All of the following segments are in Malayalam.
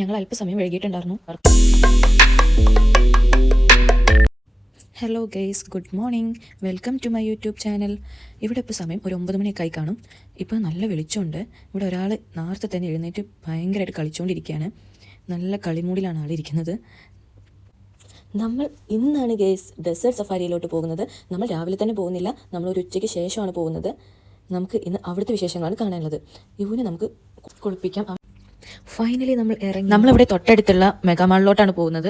ഞങ്ങൾ അല്പസമയം വൈകിട്ടുണ്ടായിരുന്നു. Hello guys, good morning. Welcome to my YouTube channel. ഇവിടെ ഇപ്പോൾ സമയം ഒരു 9 മണിയൊക്കെ ആയി കാണും. ഇപ്പോൾ നല്ല വെളിച്ചമുണ്ട്. ഇവിടെ ഒരാൾ നേരത്തെ തന്നെ എഴുന്നേറ്റ് ഭയങ്കരമായിട്ട് കളിച്ചുകൊണ്ടിരിക്കുകയാണ്. നല്ല കളിമൂടിലാണ് ആളിരിക്കുന്നത്. നമ്മൾ ഇന്നാണ് ഗെയ്സ് ഡെസേർട്ട് സഫാരിയിലോട്ട് പോകുന്നത്. നമ്മൾ രാവിലെ തന്നെ പോകുന്നില്ല, നമ്മൾ ഒരു ഉച്ചയ്ക്ക് ശേഷമാണ് പോകുന്നത്. നമുക്ക് ഇന്ന് അവിടുത്തെ വിശേഷങ്ങളാണ് കാണാനുള്ളത്. ഇവനെ നമുക്ക് കുളിപ്പിക്കാം. ഫൈനലി നമ്മൾ ഇറങ്ങി. നമ്മളിവിടെ തൊട്ടടുത്തുള്ള മെഗാമാളിലോട്ടാണ് പോകുന്നത്.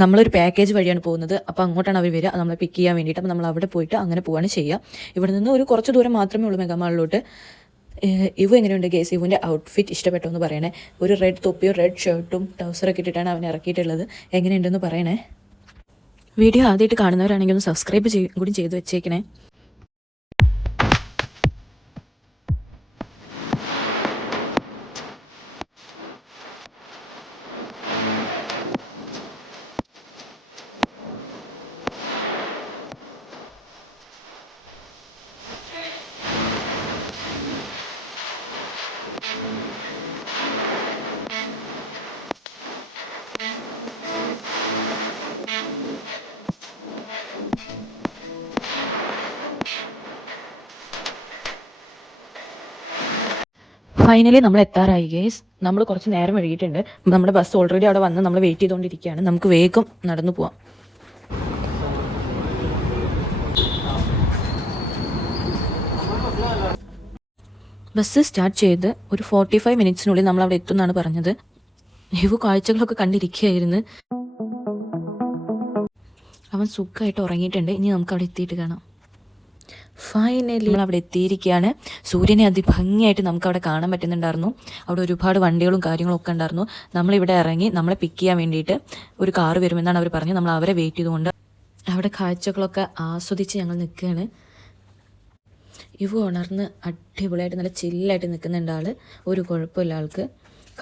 നമ്മളൊരു പാക്കേജ് വഴിയാണ് പോകുന്നത്. അപ്പോൾ അങ്ങോട്ടാണ് അവർ വരിക, നമ്മളെ പിക്ക് ചെയ്യാൻ വേണ്ടിയിട്ട്. അപ്പോൾ നമ്മൾ അവിടെ പോയിട്ട് അങ്ങനെ പോവാണ് ചെയ്യുക. ഇവിടെ നിന്ന് ഒരു കുറച്ച് ദൂരം മാത്രമേ ഉള്ളൂ മെഗാമാളിലോട്ട്. ഇവ എങ്ങനെയുണ്ട് ഗേസ്? ഇവൻ്റെ ഔട്ട്ഫിറ്റ് ഇഷ്ടപ്പെട്ടോ എന്ന് പറയണേ. ഒരു റെഡ് തൊപ്പിയും റെഡ് ഷർട്ടും ട്രൗസറൊക്കെ ഇട്ടിട്ടാണ് അവൻ ഇറക്കിയിട്ടുള്ളത്. എങ്ങനെയുണ്ടെന്ന് പറയണേ. വീഡിയോ ആദ്യമായിട്ട് കാണുന്നവരാണെങ്കിൽ ഒന്ന് സബ്സ്ക്രൈബ് കൂടി ചെയ്ത് വെച്ചേക്കണേ. ഫൈനലി നമ്മൾ എത്താറായി ഗേസ്. നമ്മൾ കുറച്ച് നേരം വൈകിട്ടുണ്ട്. നമ്മുടെ ബസ് ഓൾറെഡി അവിടെ വന്ന് നമ്മൾ വെയിറ്റ് ചെയ്തുകൊണ്ടിരിക്കുകയാണ്. നമുക്ക് വേഗം നടന്നു പോവാം. ബസ് സ്റ്റാർട്ട് ചെയ്ത് ഒരു 45 മിനിറ്റ്സിനുള്ളിൽ നമ്മൾ അവിടെ എത്തുമെന്നാണ് പറഞ്ഞത്. കാഴ്ചകളൊക്കെ കണ്ടിരിക്കുകയായിരുന്നു. അവൻ സുഖമായിട്ട് ഉറങ്ങിയിട്ടുണ്ട്. ഇനി നമുക്ക് അവിടെ എത്തിയിട്ട് കാണാം. ഫൈനലി നമ്മൾ അവിടെ എത്തിയിരിക്കുകയാണ്. സൂര്യനെ അതിഭംഗിയായിട്ട് നമുക്ക് അവിടെ കാണാൻ പറ്റുന്നുണ്ടായിരുന്നു. അവിടെ ഒരുപാട് വണ്ടികളും കാര്യങ്ങളും ഒക്കെ ഉണ്ടായിരുന്നു. നമ്മളിവിടെ ഇറങ്ങി നമ്മളെ പിക്ക് ചെയ്യാൻ വേണ്ടിയിട്ട് ഒരു കാറ് വരുമെന്നാണ് അവർ പറഞ്ഞത്. നമ്മൾ അവരെ വെയിറ്റ് ചെയ്തുകൊണ്ട് അവിടെ കാഴ്ചകളൊക്കെ ആസ്വദിച്ച് ഞങ്ങൾ നിൽക്കുകയാണ്. ഉണർന്ന് അടിപൊളിയായിട്ട് നല്ല ചില്ലായിട്ട് നിൽക്കുന്നുണ്ട് ആൾ. ഒരു കുഴപ്പമില്ല ആൾക്ക്.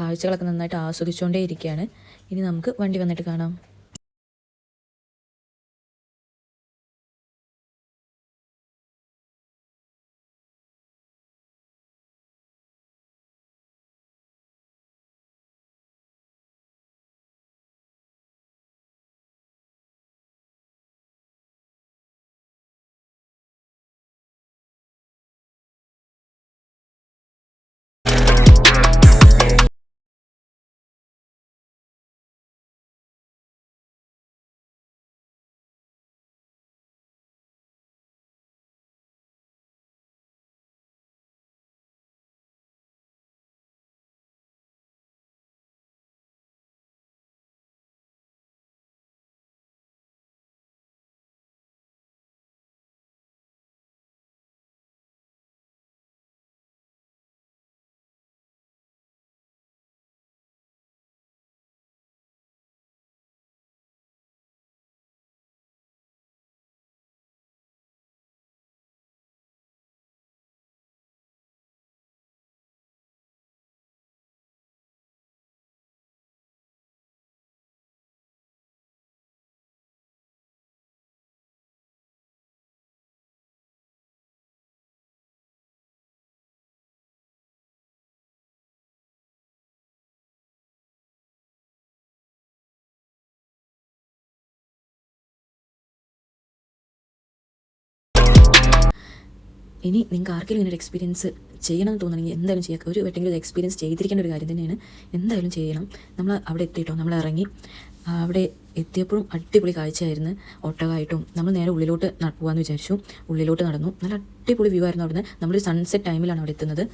കാഴ്ചകളൊക്കെ നന്നായിട്ട് ആസ്വദിച്ചുകൊണ്ടേ ഇരിക്കുകയാണ്. ഇനി നമുക്ക് വണ്ടി വന്നിട്ട് കാണാം. ഇനി നിങ്ങൾക്ക് ആർക്കെങ്കിലും ഇങ്ങനെ ഒരു എക്സ്പീരിയൻസ് ചെയ്യണമെന്ന് തോന്നുകയാണെങ്കിൽ എന്തായാലും ചെയ്യുക. ഒരു വട്ടെങ്കിലും ഒരു എക്സ്പീരിയൻസ് ചെയ്തിരിക്കേണ്ട ഒരു കാര്യം തന്നെയാണ്. എന്തായാലും ചെയ്യണം. നമ്മൾ അവിടെ എത്തിയിട്ടോ, നമ്മൾ ഇറങ്ങി. അവിടെ എത്തിയപ്പോഴും അടിപൊളി കാഴ്ചയായിരുന്നു. ഒട്ടകമായിട്ടും നമ്മൾ നേരെ ഉള്ളിലോട്ട് പോകാമെന്ന് വിചാരിച്ചു. ഉള്ളിലോട്ട് നടന്നു. നല്ല അടിപൊളി വ്യൂ ആയിരുന്നു അവിടുന്ന്. നമ്മളൊരു സൺസെറ്റ് ടൈമിലാണ് അവിടെ എത്തുന്നത്.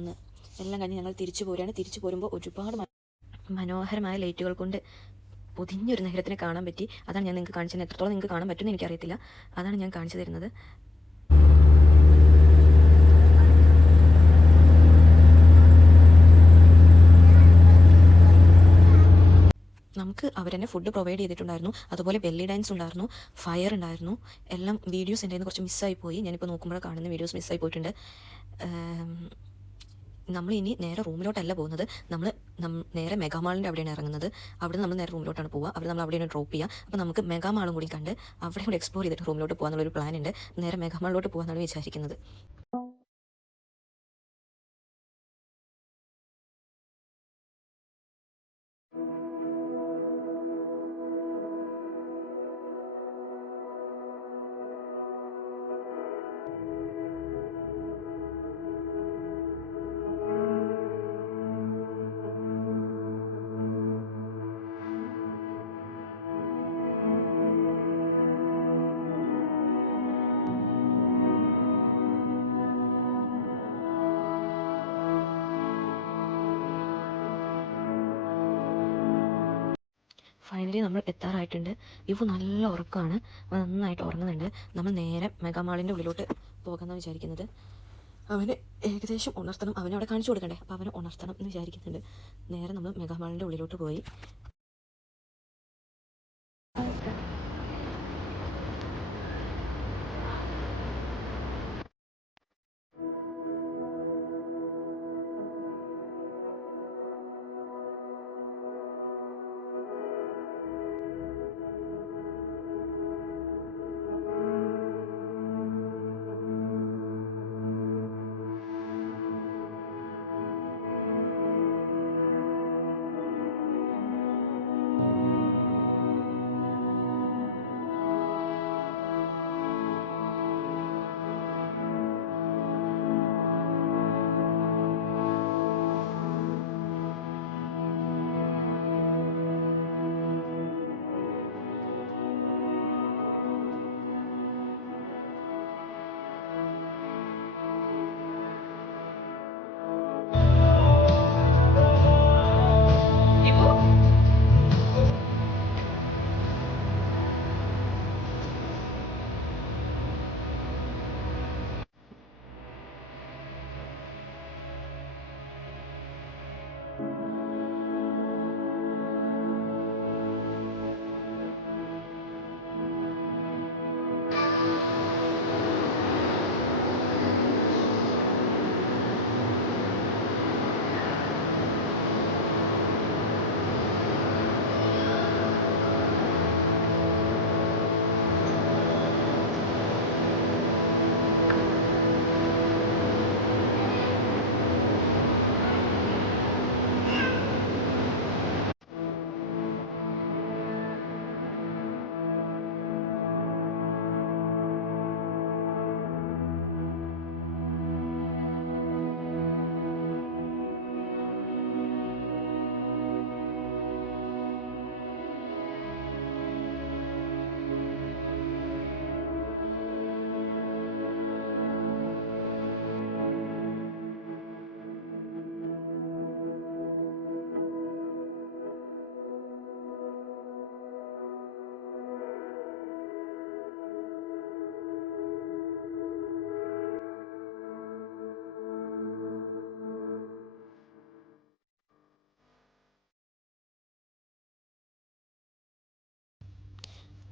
എല്ലാം കഴിഞ്ഞ് ഞങ്ങൾ തിരിച്ചു പോരുകയാണ്. തിരിച്ചു പോരുമ്പോൾ ഒരുപാട് മനോഹരമായ ലൈറ്റുകൾ കൊണ്ട് പൊതിഞ്ഞൊരു നഗരത്തിനെ കാണാൻ പറ്റി. അതാണ് ഞാൻ നിങ്ങൾക്ക് കാണിച്ചത്. എത്രത്തോളം നിങ്ങൾക്ക് കാണാൻ പറ്റുമെന്ന് എനിക്കറിയത്തില്ല. അതാണ് ഞാൻ കാണിച്ചു തരുന്നത്. നമുക്ക് അവർ തന്നെ ഫുഡ് പ്രൊവൈഡ് ചെയ്തിട്ടുണ്ടായിരുന്നു. അതുപോലെ ബെല്ലി ഡാൻസ് ഉണ്ടായിരുന്നു, ഫയർ ഉണ്ടായിരുന്നു. എല്ലാം വീഡിയോസ് എൻ്റെ കുറച്ച് മിസ്സായി പോയി. ഞാനിപ്പോൾ നോക്കുമ്പോൾ കാണുന്ന വീഡിയോസ് മിസ്സായി പോയിട്ടുണ്ട്. നമ്മൾ ഇനി നേരെ റൂമിലോട്ടല്ല പോകുന്നത്. നമ്മൾ നേരെ മെഗാമാളിൻ്റെ അവിടെയാണ് ഇറങ്ങുന്നത്. അവിടെ നമ്മൾ നേരെ റൂമിലോട്ടാണ് പോവുക. അവിടെ നമ്മൾ അവിടെയാണ് ഡ്രോപ്പ് ചെയ്യുക. അപ്പോൾ നമുക്ക് മെഗാമാളും കൂടി കണ്ട് അവിടെ കൂടി എക്സ്പ്ലോർ ചെയ്തിട്ട് റൂമിലോട്ട് പോകാന്നുള്ളൊരു പ്ലാൻ ഉണ്ട്. നേരെ മെഗാമാളിലോട്ട് പോകാമെന്നാണ് വിചാരിക്കുന്നത്. ഫൈനലി നമ്മൾ എത്താറായിട്ടുണ്ട്. ഇവ നല്ല ഉറക്കമാണ്, നന്നായിട്ട് ഉറങ്ങുന്നുണ്ട്. നമ്മൾ നേരെ മെഗാമാളിൻ്റെ ഉള്ളിലോട്ട് പോകാമെന്നാണ് വിചാരിക്കുന്നത്. അവന് ഏകദേശം ഉണർത്തണം, അവനെ അവിടെ കാണിച്ചു കൊടുക്കണ്ടേ, അപ്പോൾ അവനെ ഉണർത്തണം എന്ന് വിചാരിക്കുന്നുണ്ട്. നേരെ നമ്മൾ മെഗാമാളിൻ്റെ ഉള്ളിലോട്ട് പോയി.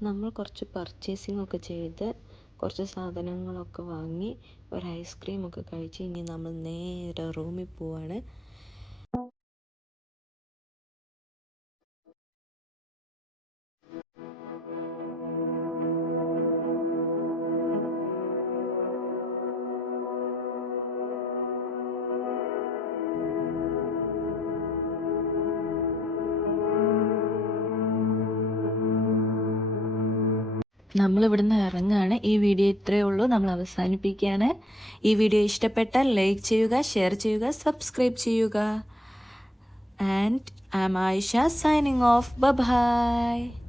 നമ്മൾ കുറച്ച് പർച്ചേസിംഗ് ഒക്കെ ചെയ്ത് കുറച്ച് സാധനങ്ങളൊക്കെ വാങ്ങി ഒരു ഐസ്ക്രീമൊക്കെ കഴിച്ച് ഇനി നമ്മൾ നേരെ റൂമിൽ പോവാണ്. നമ്മളിവിടുന്ന് ഇറങ്ങുകയാണ്. ഈ വീഡിയോ ഇത്രയേ ഉള്ളൂ, നമ്മൾ അവസാനിപ്പിക്കുകയാണ്. ഈ വീഡിയോ ഇഷ്ടപ്പെട്ടാൽ ലൈക്ക് ചെയ്യുക, ഷെയർ ചെയ്യുക, സബ്സ്ക്രൈബ് ചെയ്യുക. And I am Ayisha signing off. By.